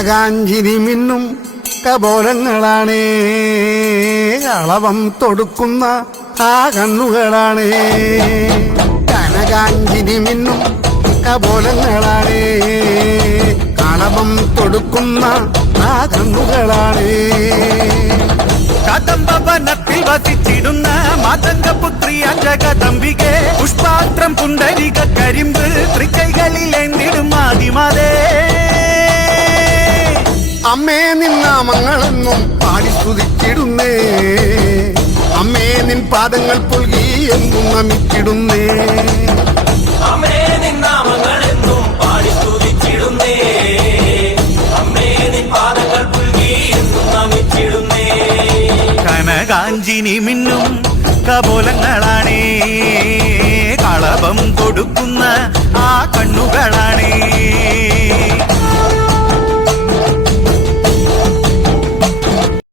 കനകാഞ്ചിരി മിന്നും കപോലങ്ങളാണേ, കളവം തൊടുക്കുന്ന ആ കണ്ണുകളാണേ. കനകാഞ്ചിരി മിന്നും കപോലങ്ങളാണേ, കളവം തൊടുക്കുന്ന ആ കണ്ണുകളാണേ. കദംബവനത്തിൽ വസിച്ചിടുന്ന മാതംഗപുത്രി അഞ്ജകദംബികെ, പുഷ്പാത്രം പുണ്ടരിക കരിമ്പ് തൃക്കൈകളിലേന്തിടും ആദിമാതേ. അമ്മേ നിന്നാമങ്ങളെന്നും പാടി സ്തുതിച്ചിടുന്നേ, അമ്മേ നിൻ പാദങ്ങൾ പുൽകി എന്നും നമിച്ചിടുന്നേ. അമ്മേ നിന്നാമങ്ങളെന്നും പാടി സ്തുതിച്ചിടുന്നേ, അമ്മേ നിൻ പാദങ്ങൾ പുൽകി എന്നും നമിച്ചിടുന്നേ. കനകാഞ്ചിനി മിന്നും കപോലങ്ങളാണേ, കളഭം കൊടുക്കുന്ന